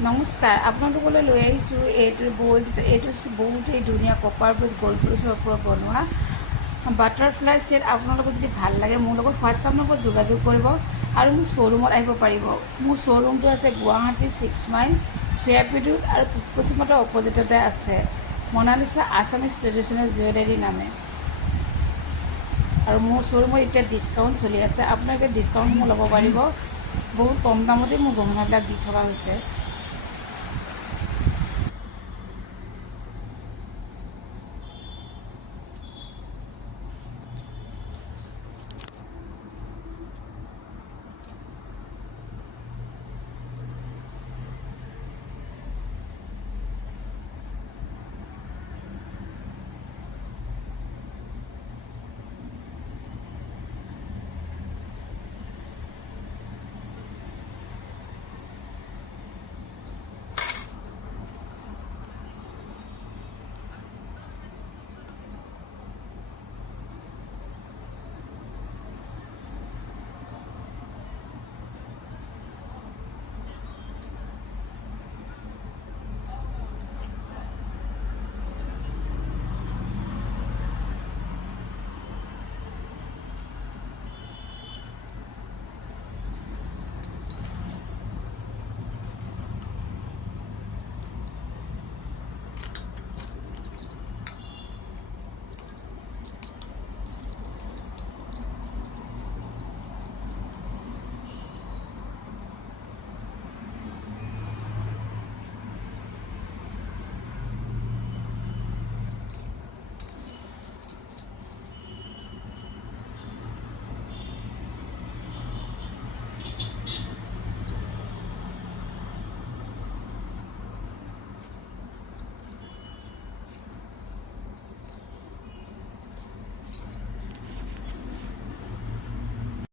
নমস্কাৰ, আপোনালোকলৈ লৈ আহিছোঁ এইটো বহুতেই ধুনীয়া কপাৰ বেছ গল্ড পলিচৰ ওপৰত বনোৱা বাটাৰফ্লাই ছেট। আপোনালোকৰ যদি ভাল লাগে মোৰ লগত হোৱাটছআপ নম্বৰত যোগাযোগ কৰিব আৰু মোৰ শ্ব'ৰুমত আহিব পাৰিব। মোৰ শ্ব'ৰুমটো আছে গুৱাহাটী 6 মাইল VIP ৰোড আৰু পুষ্পচিমাতৰ অপজিটতে আছে মনালিছা আছামিজ ট্ৰেডিশ্যনেল জুৱেলাৰী নামে। আৰু মোৰ শ্ব'ৰুমত এতিয়া ডিছকাউণ্ট চলি আছে, আপোনালোকে ডিছকাউণ্ট মোৰ ল'ব পাৰিব। বহুত কম দামতে মোৰ গহনাবিলাক দি থকা হৈছে।